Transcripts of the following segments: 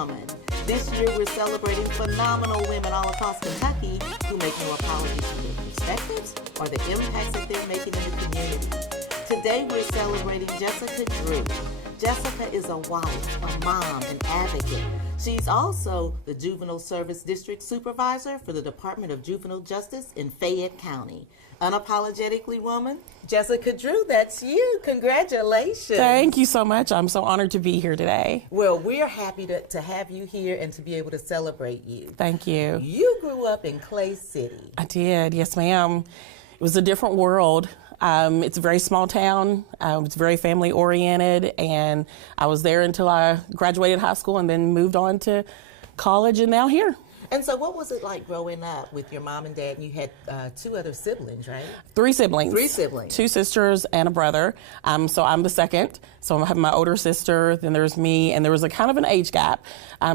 Woman. This year we're celebrating phenomenal women all across Kentucky who make no apologies for their perspectives or the impacts that they're making in the community. Today we're celebrating Jessica Dreux. Jessica is a wife, a mom, an advocate. She's also the Juvenile Services District Supervisor for the Department of Juvenile Justice in Fayette County. Unapologetically Woman, Jessica Dreux, that's you. Congratulations. Thank you so much. I'm so honored to be here today. Well, we're happy to have you here and to be able to celebrate you. Thank you. You grew up in Clay City. I did, yes ma'am. It was a different world. It's a very small town. It's very family oriented, and I was there until I graduated high school and then moved on to college and now here. And so what was it like growing up with your mom and dad? And you had two other siblings, right? Three siblings. Three siblings. Two sisters and a brother. So I'm the second. So I have my older sister, then there's me, and there was a kind of an age gap.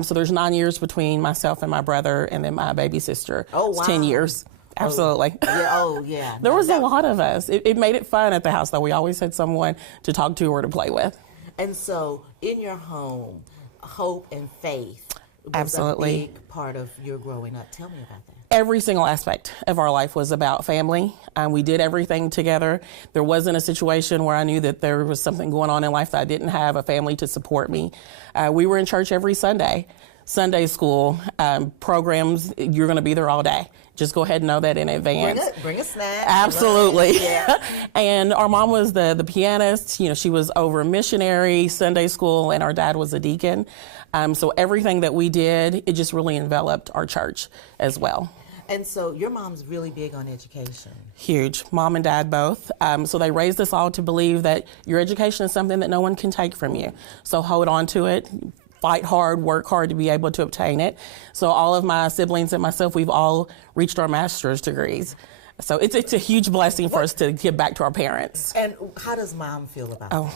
So there's 9 years between myself and my brother, and then my baby sister. Oh, wow. It's 10 years. Absolutely. Yeah. There was a lot of us. It made it fun at the house, though. We always had someone to talk to or to play with. And so in your home, hope and faith was Absolutely. a big part of your growing up. Tell me about that. Every single aspect of our life was about family. We did everything together. There wasn't a situation where I knew that there was something going on in life that I didn't have a family to support me. We were in church every Sunday. Sunday school programs, you're going to be there all day. Just go ahead and know that in advance. Bring a snack. Absolutely. Yeah. And our mom was the pianist. You know, she was over missionary, Sunday school, and our dad was a deacon. So everything that we did, it just really enveloped our church as well. And so your mom's really big on education. Huge. Mom and dad both. So they raised us all to believe that your education is something that no one can take from you. So hold on to it. Fight hard, work hard to be able to obtain it. So all of my siblings and myself, we've all reached our master's degrees. So it's a huge blessing for us to give back to our parents. And how does mom feel about that?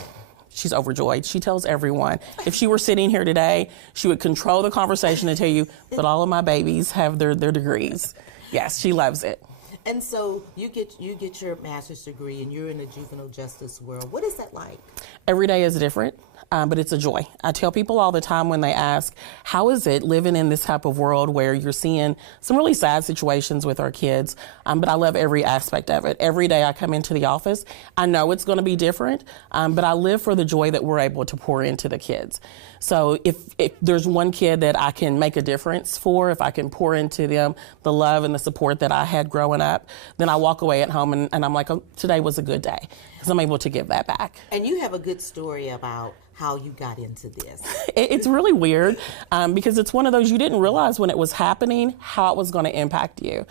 She's overjoyed. She tells everyone. If she were sitting here today, she would control the conversation and tell you, but all of my babies have their degrees. Yes, she loves it. And so you get your master's degree and you're in the juvenile justice world. What is that like? Every day is different, but it's a joy. I tell people all the time when they ask, how is it living in this type of world where you're seeing some really sad situations with our kids, but I love every aspect of it. Every day I come into the office, I know it's going to be different, but I live for the joy that we're able to pour into the kids. So if there's one kid that I can make a difference for, if I can pour into them the love and the support that I had growing up, then I walk away at home and I'm like, oh, today was a good day because I'm able to give that back. And you have a good story about how you got into this. It's really weird because it's one of those you didn't realize when it was happening how it was going to impact you.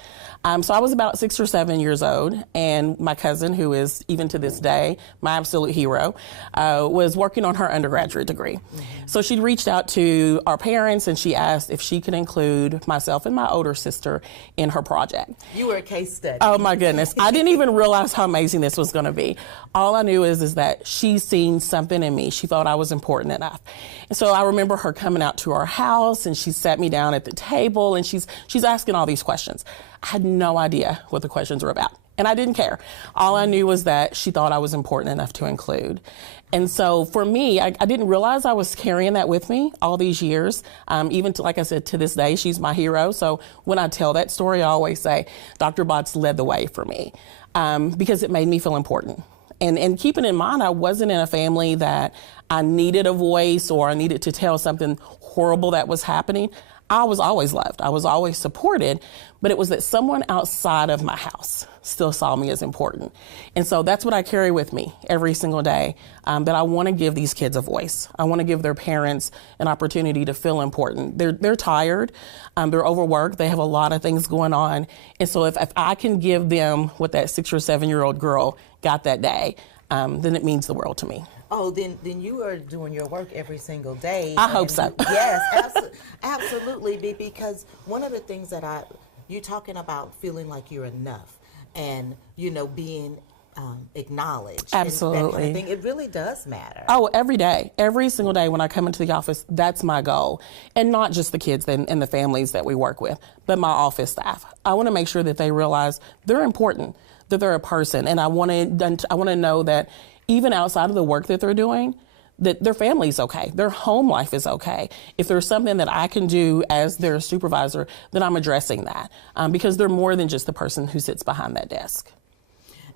So I was about 6 or 7 years old, and my cousin, who is even to this day my absolute hero, was working on her undergraduate degree. Mm-hmm. So she reached out to our parents and she asked if she could include myself and my older sister in her project. You were a case study. Oh my goodness. I didn't even realize how amazing this was going to be. All I knew is that she's seen something in me. She thought I was important enough. And so I remember her coming out to our house and she sat me down at the table and she's asking all these questions. I had no idea what the questions were about. And I didn't care. All I knew was that she thought I was important enough to include. And so for me, I didn't realize I was carrying that with me all these years. Even to, like I said, to this day, she's my hero. So when I tell that story, I always say, Dr. Botts led the way for me because it made me feel important. And keeping in mind, I wasn't in a family that I needed a voice or I needed to tell something horrible that was happening. I was always loved. I was always supported, but it was that someone outside of my house still saw me as important. And so that's what I carry with me every single day, that I want to give these kids a voice. I want to give their parents an opportunity to feel important. They're tired. They're overworked. They have a lot of things going on. And so if I can give them what that 6 or 7 year old girl got that day, then it means the world to me. Oh, then you are doing your work every single day. I hope so. Yes, absolutely. Because one of the things that you're talking about feeling like you're enough and, being acknowledged. Absolutely. And that kind of thing. It really does matter. Oh, every day. Every single day when I come into the office, that's my goal. And not just the kids and the families that we work with, but my office staff. I want to make sure that they realize they're important, that they're a person. And I want to know that even outside of the work that they're doing, that their family's okay, their home life is okay. If there's something that I can do as their supervisor, then I'm addressing that, because they're more than just the person who sits behind that desk.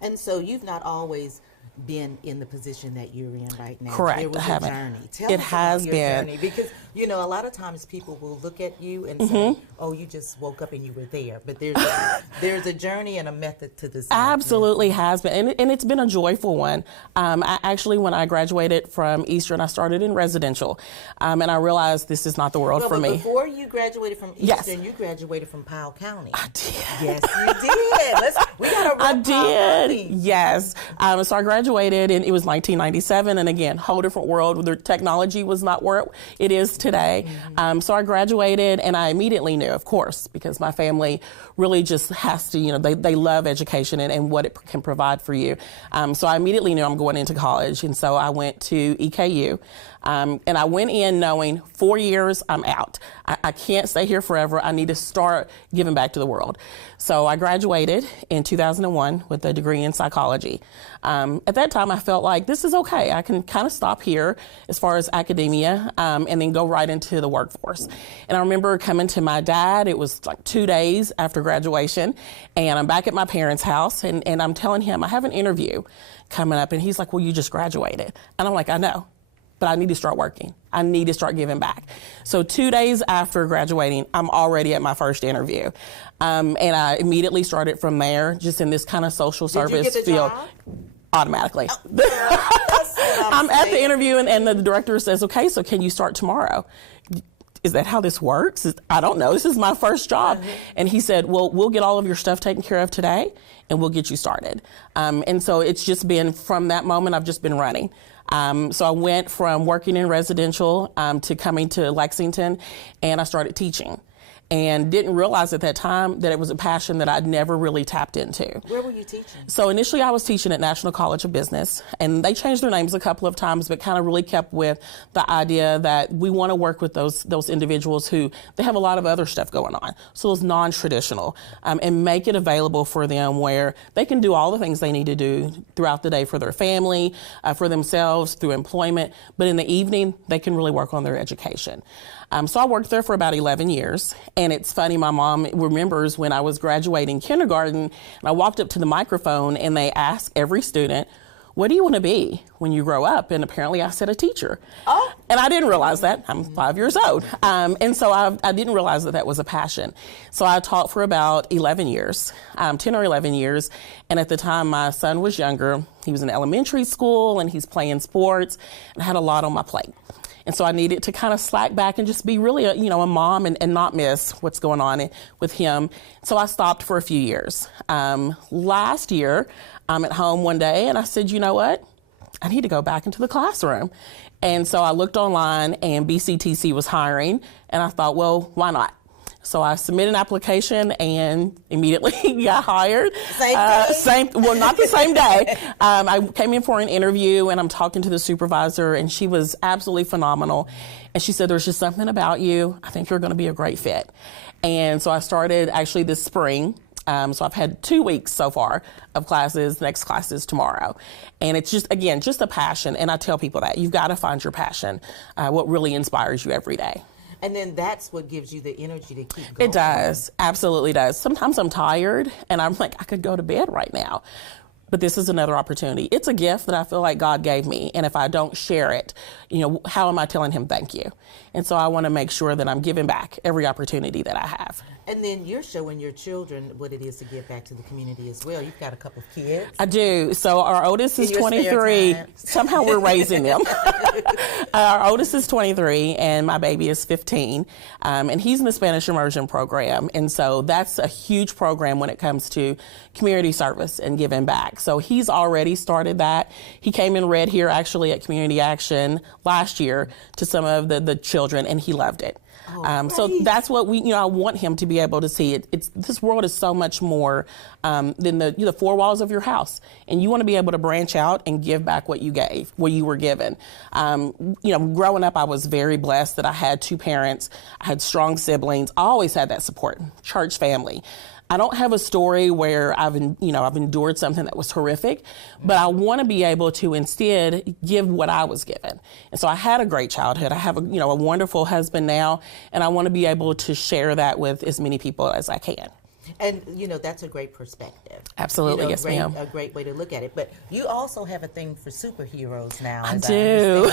And so you've not always been in the position that you're in right now. Correct. There was I haven't. a journey. Tell It us has about your been. journey, because a lot of times people will look at you and say, "Oh, you just woke up and you were there." But there's a journey and a method to this. Absolutely has been, and it's been a joyful one. I actually, when I graduated from Eastern, I started in residential, and I realized this is not the world for me. Before you graduated from Eastern, Yes. you graduated from Powell County. I did. Yes, you did. We got to I run Powell County. did, yes. So I graduated, and it was 1997, and again, whole different world. The technology was not where it is today. So I graduated, and I immediately knew, of course, because my family really just has to, they love education and what it can provide for you. So I immediately knew I'm going into college, and so I went to EKU. And I went in knowing 4 years, I'm out. I can't stay here forever. I need to start giving back to the world. So I graduated in 2001 with a degree in psychology. At that time, I felt like this is okay. I can kind of stop here as far as academia, and then go right into the workforce. And I remember coming to my dad. It was like 2 days after graduation, and I'm back at my parents' house, and I'm telling him I have an interview coming up, and he's like, "Well, you just graduated." And I'm like, "I know, but I need to start working. I need to start giving back." So 2 days after graduating, I'm already at my first interview. And I immediately started from there, just in this kind of social service Did you get the field. job? Automatically. That's what I'm at the saying. interview, and the director says, "Okay, so can you start tomorrow?" Is that how this works? I don't know. This is my first job. And he said, "Well, we'll get all of your stuff taken care of today, and we'll get you started." And so it's just been, from that moment, I've just been running. So I went from working in residential to coming to Lexington, and I started teaching. And didn't realize at that time that it was a passion that I'd never really tapped into. Where were you teaching? So initially I was teaching at National College of Business, and they changed their names a couple of times, but kind of really kept with the idea that we want to work with those individuals who, they have a lot of other stuff going on. So it's non-traditional, and make it available for them where they can do all the things they need to do throughout the day for their family, for themselves, through employment, but in the evening they can really work on their education. So I worked there for about 11 years. And it's funny, my mom remembers when I was graduating kindergarten, and I walked up to the microphone, and they asked every student, "What do you want to be when you grow up?" And apparently I said a teacher. Oh. And I didn't realize that. I'm 5 years old. And so I didn't realize that was a passion. So I taught for about 11 years, 10 or 11 years. And at the time, my son was younger. He was in elementary school, and he's playing sports, and I had a lot on my plate. And so I needed to kind of slack back and just be really a mom and not miss what's going on with him. So I stopped for a few years. Last year, I'm at home one day, and I said, "You know what? I need to go back into the classroom." And so I looked online, and BCTC was hiring, and I thought, well, why not? So I submitted an application and immediately got hired. Well, not the same day. I came in for an interview, and I'm talking to the supervisor, and she was absolutely phenomenal. And she said, "There's just something about you. I think you're going to be a great fit." And so I started actually this spring. So I've had 2 weeks so far of classes. Next class is tomorrow. And it's just a passion. And I tell people that you've got to find your passion, what really inspires you every day. And then that's what gives you the energy to keep going. It does. Absolutely does. Sometimes I'm tired, and I'm like, I could go to bed right now. But this is another opportunity. It's a gift that I feel like God gave me. And if I don't share it, how am I telling him thank you? And so I want to make sure that I'm giving back every opportunity that I have. And then you're showing your children what it is to give back to the community as well. You've got a couple of kids. I do. So our oldest is In your 23. spare time. Somehow we're raising them. Our oldest is 23, and my baby is 15. And he's in the Spanish immersion program. And so that's a huge program when it comes to community service and giving back. So he's already started that. He came and read here actually at Community Action last year to some of the children, and he loved it. So that's what I want him to be able to see. This world is so much more than the four walls of your house, and you want to be able to branch out and give back what you were given. Growing up, I was very blessed that I had two parents. I had strong siblings. I always had that support, church family. I don't have a story where I've endured something that was horrific, but I want to be able to instead give what I was given. And so I had a great childhood. I have a wonderful husband now, and I want to be able to share that with as many people as I can. And, that's a great perspective. Absolutely, yes, ma'am. A great way to look at it. But you also have a thing for superheroes now. I do.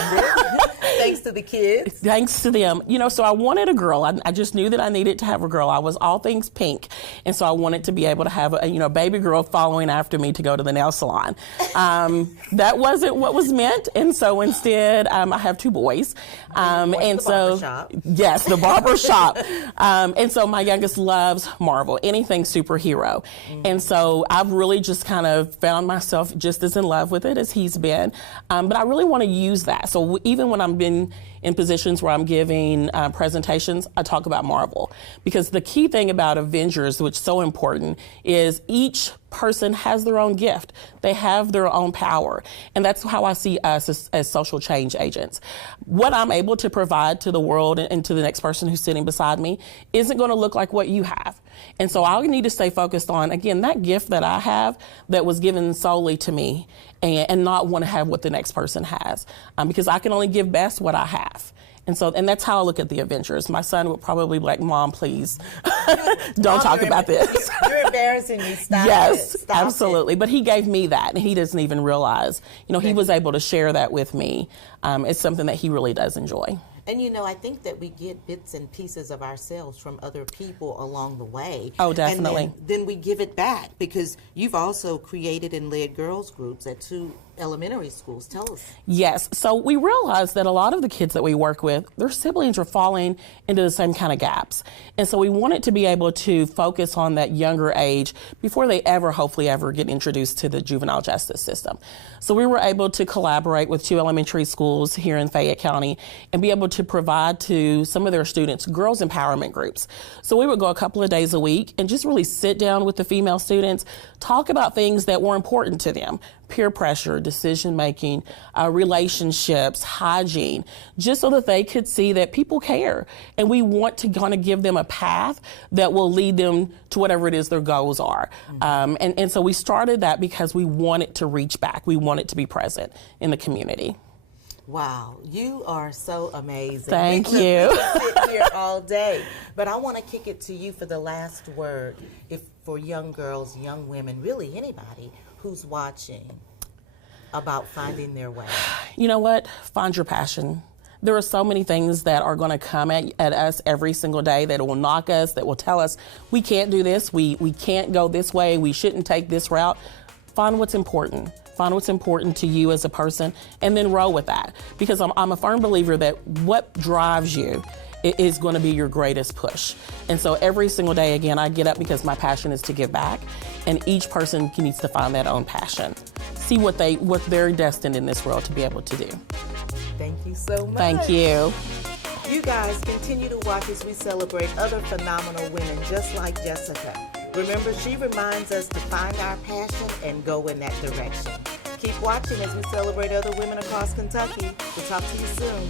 Thanks to the kids. Thanks to them. So I wanted a girl. I just knew that I needed to have a girl. I was all things pink. And so I wanted to be able to have a baby girl following after me to go to the nail salon. That wasn't what was meant. And so instead, I have 2 boys. Barbershop. Yes, the barber shop. And so my youngest loves Marvel, anything superhero. And so I've really just kind of found myself just as in love with it as he's been. But I really want to use that. So even when I'm been in positions where I'm giving presentations, I talk about Marvel. Because the key thing about Avengers, which is so important, is each person has their own gift. They have their own power. And that's how I see us as social change agents. What I'm able to provide to the world and to the next person who's sitting beside me isn't going to look like what you have. And so I need to stay focused on, again, that gift that I have that was given solely to me, and not want to have what the next person has. Because I can only give best what I have. And that's how I look at the Avengers. My son would probably be like, Mom, please, don't talk about this. You're embarrassing me. Stop yes, it. Stop absolutely. It. But he gave me that, and he doesn't even realize. He was able to share that with me. It's something that he really does enjoy. And I think that we get bits and pieces of ourselves from other people along the way. Oh, definitely. And then we give it back, because you've also created and led girls groups at 2 elementary schools. Tell us. Yes. So we realized that a lot of the kids that we work with, their siblings are falling into the same kind of gaps. And so we wanted to be able to focus on that younger age before they hopefully ever get introduced to the juvenile justice system. So we were able to collaborate with 2 elementary schools here in Fayette County and be able to provide to some of their students girls empowerment groups. So we would go a couple of days a week and just really sit down with the female students, talk about things that were important to them: peer pressure, decision making, relationships, hygiene, just so that they could see that people care. And we want to kind of give them a path that will lead them to whatever it is their goals are. And so we started that because we wanted to reach back. We wanted to be present in the community. Wow, you are so amazing. Thank you. We could sit here all day, but I want to kick it to you for the last word. If for young girls, young women, really anybody who's watching, about finding their way. You know what? Find your passion. There are so many things that are going to come at us every single day that will knock us, that will tell us we can't do this, we can't go this way, we shouldn't take this route. Find what's important. Find what's important to you as a person, and then roll with that. Because I'm a firm believer that what drives you is going to be your greatest push. And so every single day, again, I get up because my passion is to give back, and each person needs to find that own passion. See what they're destined in this world to be able to do. Thank you so much. Thank you. You guys continue to watch as we celebrate other phenomenal women just like Jessica. Remember, she reminds us to find our passion and go in that direction. Keep watching as we celebrate other women across Kentucky. We'll talk to you soon.